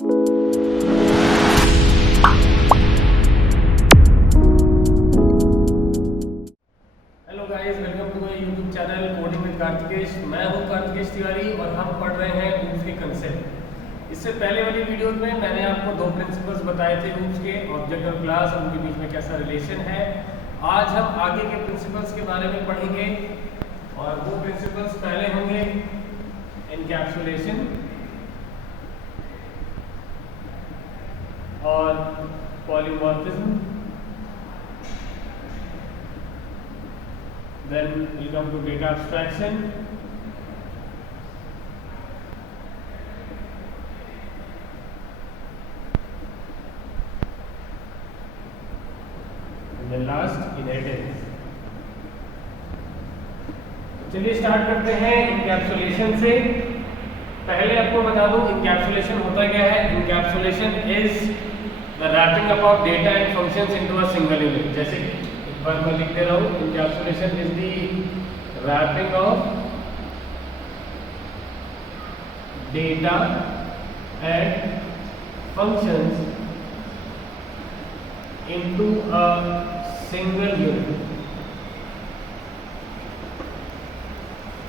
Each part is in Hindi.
Hello guys, welcome to my YouTube channel coding with Kartikesh. मैं हूं कार्तिकेश तिवारी और हम पढ़ रहे हैं लूप्स के कंसेप्ट। इससे पहले वाली वीडियोस में मैंने आपको दो प्रिंसिपल्स बताए थे लूप्स के, ऑब्जेक्ट और क्लास, उनके बीच में कैसा रिलेशन है। आज हम आगे के प्रिंसिपल्स के बारे में पढ़ेंगे और वो प्रिंसिपल्स पहले होंगे एनकैप्सुलेशन और polymorphism. Then we'll come to data abstraction, and then last inheritance। चलिए स्टार्ट करते हैं इनकैप्सुलेशन से। पहले आपको बता दूं इनकैप्सुलेशन होता क्या है। Encapsulation is the wrapping up of data and functions into a single unit. जैसे पर मैं लिख दे रहा हूँ, encapsulation is the wrapping of data and functions into a single unit.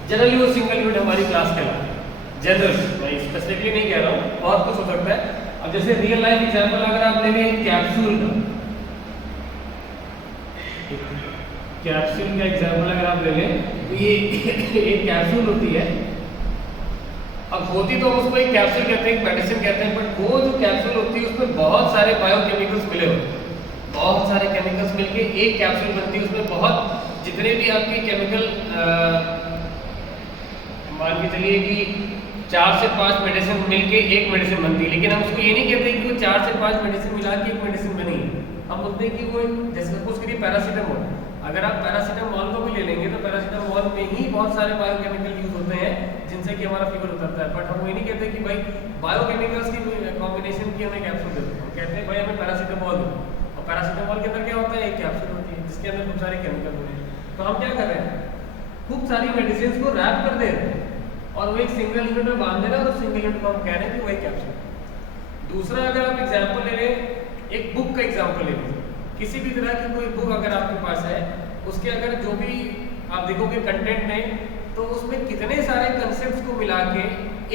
Generally वो सिंगल यूनिट हमारी क्लास कहलाती है। जनरल, मैं स्पेसिफिकली नहीं कह रहा हूँ, बहुत कुछ हो सकता है। अब जैसे रियल लाइफ एग्जाम्पल अगर आप ले लें कैप्सूल का, कैप्सूल का एग्जाम्पल अगर आप ले लें तो ये एक कैप्सूल होती है। अब होती तो उसको एक कैप्सूल कहते हैं, एक मेडिसिन कहते हैं, बट वो जो कैप्सूल होती है उसमें बहुत सारे बायोकेमिकल्स मिले होते हैं। बहुत सारे केमिकल्स मिलके एक कैप्सूल बनती है। उसमें बहुत जितने भी आपके केमिकल मान के चलिए कि 4 से 5 मेडिसिन मिलके एक मेडिसिन बनती है। लेकिन हम उसको ये नहीं कहते कि वो 4 से 5 मेडिसिन मिला के एक मेडिसिन बनी है। हम बोलते हैं कि वो जैसे सपोज करिए पैरासीटामोल, अगर आप पैरासीटामोल को भी ले लेंगे तो पैरासीटामोल में ही बहुत सारे बायोकेमिकल यूज होते हैं जिनसे कि हमारा फीवर उतरता है। बट हम ये नहीं कहते कि भाई बायोकेमिकल्स की कॉम्बिनेशन की हमें कैप्सूल देते हैं। हम कहते हैं भाई हमें पैरासीटामोल दो, और पैरासीटामोल के अंदर क्या होता है, एक कैप्सूल होती है जिसके अंदर खूब सारे केमिकल होते हैं। तो हम क्या कर रहे हैं, खूब सारी मेडिसिन को रैप कर दे रहे हैं और वो एक सिंगल यूनिट में बांध देना, और उस सिंगल यूनिट को हम कह रहे हैं कि वही कैप्सूल। दूसरा अगर आप एग्जाम्पल ले लें, एक बुक का एग्जाम्पल ले लीजिए। किसी भी तरह की कोई बुक अगर आपके पास है, उसके अगर जो भी आप देखोगे कंटेंट में, तो उसमें कितने सारे कंसेप्ट्स को मिला के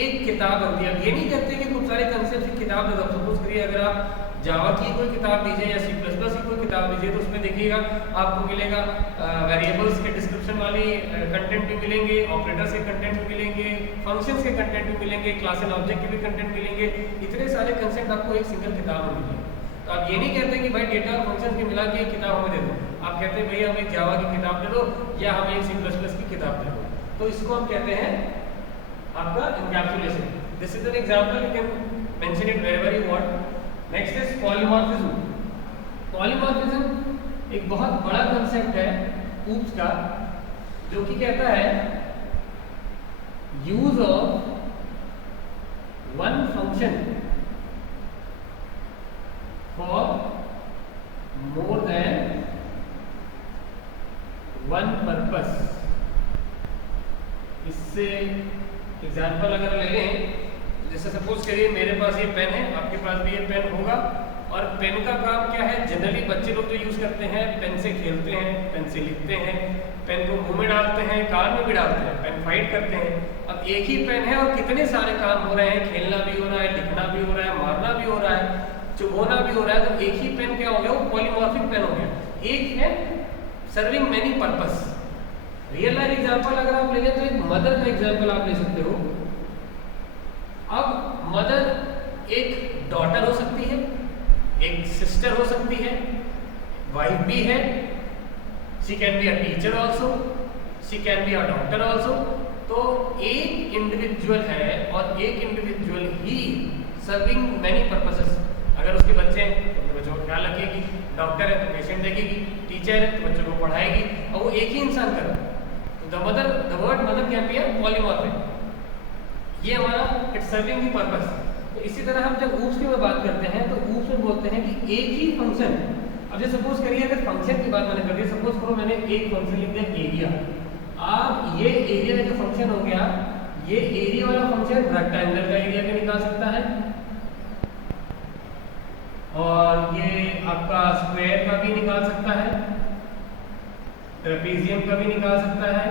एक किताब बनती है। अब ये नहीं कहते कि खूब सारे कंसेप्ट की किताब दे दो। सपोज करिए अगर आप जावा की कोई किताब लीजिए या C++ की कोई किताब लीजिए, तो उसमें देखिएगा आपको मिलेगा वेरिएबल्स के डिस्क्रिप्शन वाली कंटेंट भी मिलेंगे, ऑपरेटर्स के कंटेंट भी मिलेंगे, फंक्शंस के कंटेंट भी मिलेंगे, क्लास एंड ऑब्जेक्ट के भी कंटेंट मिलेंगे। इतने सारे कंसेप्ट आपको एक सिंगल किताब में मिलेंगे। तो आप ये नहीं कहते कि भाई डेटा और फंक्शन के मिला के एक किताब हमें दे दो। आप कहते हैं भैया हमें जावा की किताब दे दो या हमें एक C++ की किताब दे दो। तो इसको हम कहते हैं आपका encapsulation. This is an example, you can mention it wherever you want. Next is polymorphism. Polymorphism एक बहुत बड़ा कंसेप्ट है ऊप्स का, जो कि कहता है use of one function for more than one purpose. इससे एग्जाम्पल अगर ले लें, जैसे सपोज करिए मेरे पास ये पेन है, आपके पास भी ये पेन होगा, और पेन का काम क्या है, जनरली बच्चे लोग जो यूज करते हैं पेन से खेलते हैं, पेन से लिखते हैं, पेन को मुंह में डालते हैं, कार में भी डालते हैं, पेन फाइट करते हैं। अब एक ही पेन है और कितने सारे काम हो रहे हैं, खेलना भी हो रहा है, लिखना भी हो रहा है, मारना भी हो रहा है, चुभोना भी हो रहा है। तो एक ही पेन क्या हो गया, वो पॉलीमॉर्फिक पेन हो गया। एक है serving many purpose. Real life example अगर आप ले लें तो एक मदर का एग्जाम्पल आप ले सकते हो। अब मदर एक डॉटर हो सकती है, एक सिस्टर हो सकती है, वाइफ भी है, she can be a teacher also, she can be a doctor also. तो एक इंडिविजुअल है और एक इंडिविजुअल ही सर्विंग मेनी पर्पसेस। अगर उसके बच्चे हैं तो अपने बच्चों का ख्याल रखेगी, डॉक्टर है तो पेशेंट देखेगी, टीचर है तो बच्चों को पढ़ाएगी, और वो एक ही इंसान कर रहा है। तो the word mother can be a polymorphic. ये हमारा इट्स सर्विंग द पर्पस। तो इसी तरह हम जब ऊप्स की बात करते हैं तो ऊप्स में बोलते हैं कि एक ही फंक्शन। अब जैसे सपोज करिए अगर फंक्शन की बात मैंने कर दी, सपोज करो मैंने एक फंक्शन लिख दिया एरिया। आप ये एरिया जो फंक्शन हो गया, ये एरिया वाला फंक्शन रेक्टेंगल का एरिया भी निकाल सकता है, और ये आपका स्क्वायर का भी निकाल सकता है, ट्रेपेजियम का भी निकाल सकता है,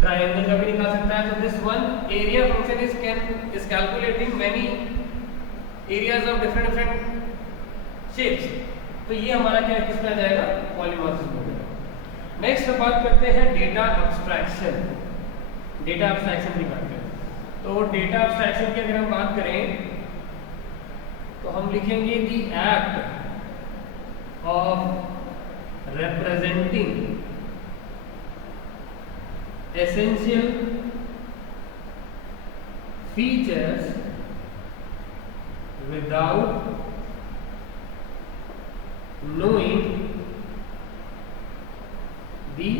ट्रायंगल का भी निकाल सकता है। तो this one area function is calculating many areas of different shapes. तो ये हमारा क्या किसमें आ जाएगा, पॉलीमॉर्फिज्म में। नेक्स्ट बात करते हैं डेटा एब्स्ट्रैक्शन। डेटा एब्स्ट्रैक्शन की बात करें तो डेटा एब्स्ट्रैक्शन की अगर हम बात करें तो हम लिखेंगे the act of representing essential features without knowing the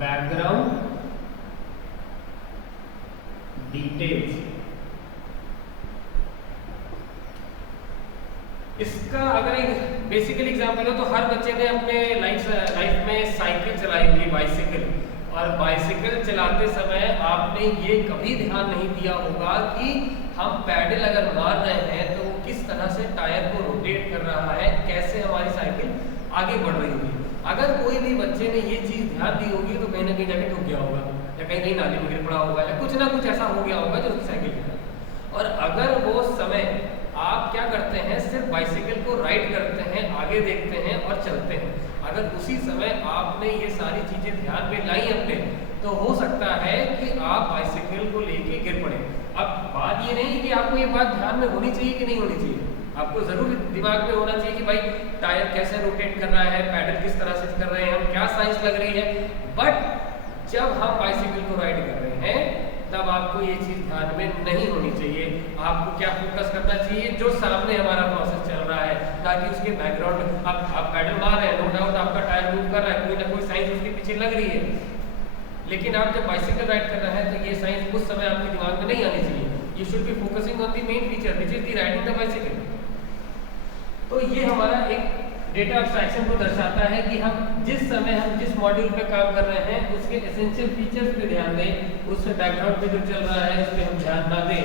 background details। इसका अगर एक बेसिकली एग्जांपल हो तो हर बच्चे ने अपने लाइफ में साइकिल चलाई होगी, बाइसिकल, और बाइसिकल चलाते समय आपने ये कभी ध्यान नहीं दिया होगा कि हम पैडल अगर मार रहे हैं तो किस तरह से टायर को रोटेट कर रहा है, कैसे हमारी साइकिल आगे बढ़ रही होगी। अगर कोई भी बच्चे ने ये चीज़ ध्यान दी होगी तो कहीं ना कहीं जाके ठुक गया होगा या कहीं कहीं नाली में गिर पड़ा होगा या कुछ ना कुछ ऐसा हो गया होगा जो उसकी साइकिल है। और अगर वो समय आप क्या करते हैं, सिर्फ बाइसिकल को राइड करते हैं, आगे देखते हैं और चलते हैं, अगर उसी समय आपने ये सारी चीज़ें ध्यान में लाई अपने, तो हो सकता है कि आप बाइसिकल को लेके गिर पड़े। अब बात ये नहीं कि आपको ये बात ध्यान में होनी चाहिए कि नहीं होनी चाहिए, आपको जरूर दिमाग में होना चाहिए कि भाई टायर कैसे रोटेट कर रहा है, पैडल किस तरह से कर रहे हैं हम, क्या साइंस लग रही है। बट जब हम बाइसिकल को राइड कर रहे हैं तब आपको ये चीज़ ध्यान में नहीं होनी चाहिए। आपको क्या फोकस करना चाहिए, जो सामने हमारा प्रोसेस चल रहा है, ताकि उसके बैकग्राउंड आप पैडल मार रहे हैं, नो डाउट आपका टायर मूव कर रहा है, कोई ना कोई साइंस उसके पीछे लग रही है। लेकिन आप जब बाइसिकल राइड कर रहे हैं तो ये साइंस उस समय आपके दिमाग में नहीं आनी चाहिए। You should be focusing on the main feature which is the riding the bicycle. तो ये हमारा एक डेटा एब्स्ट्रैक्शन को दर्शाता है कि हम जिस समय हम जिस मॉड्यूल पे काम कर रहे हैं उसके एसेंशियल फीचर्स पे ध्यान दें, उससे बैकग्राउंड पे जो चल रहा है उस पर हम ध्यान ना दें।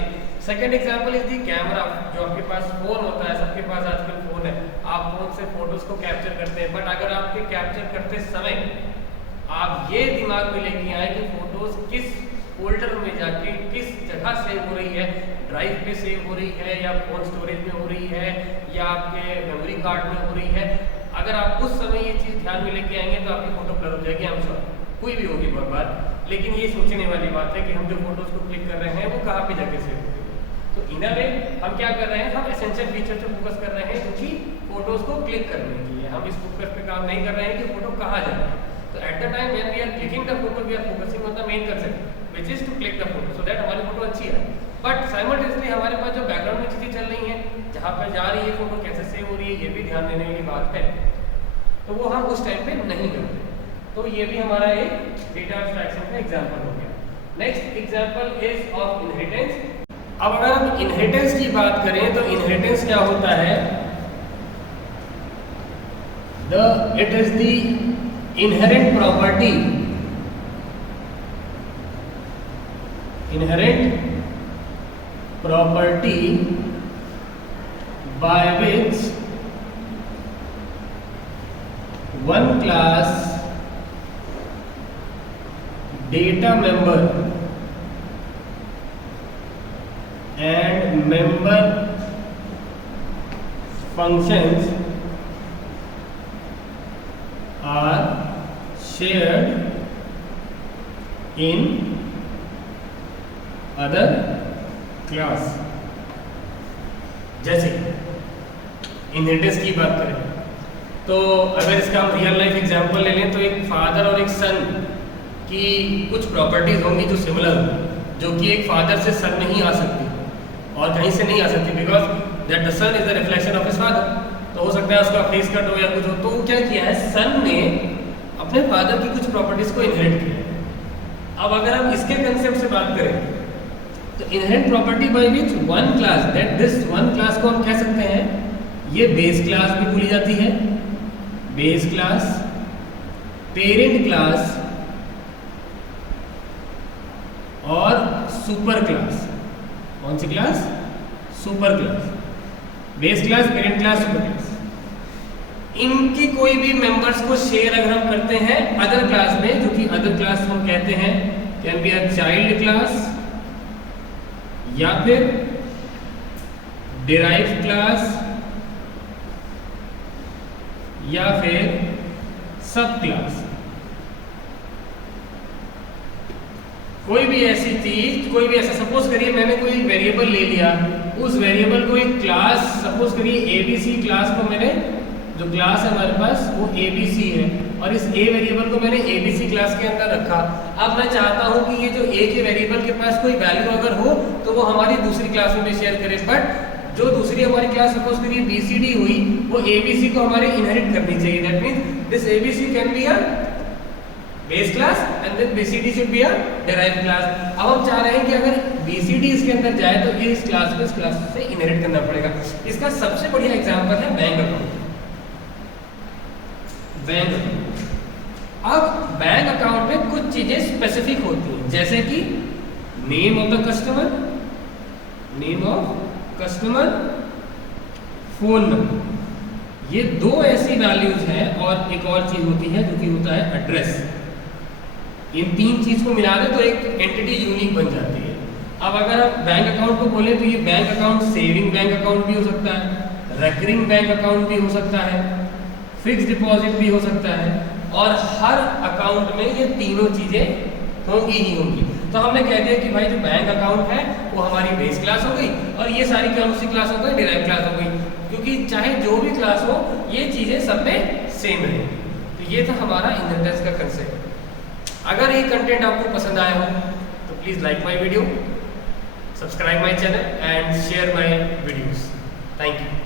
Second example is the camera. जो आपके पास फोन होता है, सबके पास आजकल फोन है, आप फोन से फोटोज को कैप्चर करते हैं, बट अगर आपके कैप्चर करते समय आप ये दिमाग में लेके आए कि फोटोज किस फोल्डर में जाके किस जगह सेव हो रही है, ड्राइव पे सेव हो रही है या फोन स्टोरेज में हो रही है या आपके मेमोरी कार्ड में हो रही है, अगर आप उस समय ये चीज़ ध्यान में लेके आएंगे तो आपकी फोटो ब्लर हो जाएगी। हम श्योर कोई भी होगी बहुत बार, लेकिन ये सोचने वाली बात है कि हम जो फोटोज को क्लिक कर रहे हैं वो कहाँ पे जाके सेव हो रही है। तो इन अ वे हम क्या कर रहे हैं, हम एसेंशियल फीचर पे फोकस कर रहे हैं क्योंकि फोटोज को क्लिक करने के लिए। हम इस फोकस पे काम नहीं कर रहे हैं कि फोटो कहाँ जाए। तो at the time when we are clicking the photo we are focusing on the main concept which is to click the photo so that हमारी फोटो अच्छी है। बट साइमल्टेनियसली हमारे पास जो बैकग्राउंड में चीज़ें चल रही हैं, जहाँ पर जा रही है फोटो कैसे सेव हो रही है, ये भी ध्यान देने वाली बात है, तो वो हम उस टाइम पे नहीं करते। तो ये भी हमारा एक डेटा एब्स्ट्रैक्शन का एग्जाम्पल हो गया। Next example is of inheritance. अब अगर हम इनहेरिटेंस की बात करें तो इनहेरिटेंस क्या होता है, it is the inherent property by which one class data member and member functions are shared in other class. जैसे इनहेरिटेंस की बात करें तो अगर इसका हम रियल लाइफ एग्जांपल ले लें तो एक फादर और एक सन की कुछ प्रॉपर्टीज होंगी जो सिमिलर होंगी, जो कि एक फादर से सन में ही आ सकती और कहीं से नहीं आ सकती, because that the son is the reflection of his father. तो हो सकता है उसका फेस कट हो या कुछ हो, तो वो क्या किया है, सन ने अपने फादर की कुछ प्रॉपर्टीज को इनहेरिट किया। अब अगर हम इसके कंसेप्ट से बात करें तो inherent property by which one class, that this one class को हम कह सकते हैं, ये बेस क्लास भी बोली जाती है, बेस क्लास, पेरेंट क्लास और सुपर क्लास। कौन सी class, super class. Base class, parent class, super class, इनकी कोई भी मेंबर्स को शेयर अगर हम करते हैं अदर क्लास में, जो कि अदर क्लास हम कहते हैं can be a child class या फिर डिराइव्ड क्लास या फिर सब क्लास, कोई भी ऐसी चीज, कोई भी ऐसा, सपोज करिए मैंने कोई वेरिएबल ले लिया, उस वेरिएबल को एक क्लास, सपोज करिए एबीसी क्लास को मैंने, जो क्लास है हमारे पास वो एबीसी है, और इस ए वेरिएबल को मैंने एबीसी क्लास के अंदर रखा। अब मैं चाहता हूं कि ये जो ए के वेरिएबल के पास कोई वैल्यू अगर हो तो वो हमारी दूसरी क्लास में भी शेयर करे, बट जो दूसरी हमारी क्लास सपोज करिए बीसीडी हुई, वो एबीसी को हमारे इनहेरिट करनी चाहिए। That means this ABC can be a base class and then BCD should be a derived class. अब हम चाह रहे हैं कि अगर बीसीडी इसके अंदर जाए तो ये इस क्लास को इस क्लास से इनहेरिट करना पड़ेगा। इसका सबसे बढ़िया एग्जांपल है बैंक अकाउंट। बैंक अकाउंट, अब बैंक अकाउंट में कुछ चीजें स्पेसिफिक होती हैं, जैसे कि name of the customer, name of customer, phone number, ये दो ऐसी वैल्यूज हैं, और एक और चीज होती है जो कि होता है एड्रेस। इन तीन चीज को मिला दे तो एक एंटिटी यूनिक बन जाती है। अब अगर आप बैंक अकाउंट को बोले तो ये bank account saving bank account भी हो सकता है, रेकरिंग बैंक अकाउंट भी हो सकता है, फिक्स डिपॉजिट भी हो सकता है, और हर अकाउंट में ये तीनों चीजें होंगी ही होंगी। तो हमने कह दिया कि भाई जो बैंक अकाउंट है वो हमारी बेस क्लास हो गई, और ये सारी कौन सी क्लास हो गई, डिराइव क्लास हो गई, क्योंकि चाहे जो भी क्लास हो ये चीजें सब में सेम रहे। तो ये था हमारा इनहेरिटेंस का कंसेप्ट। अगर ये कंटेंट आपको पसंद आया हो तो please like my video, subscribe my channel and share my videos. Thank you.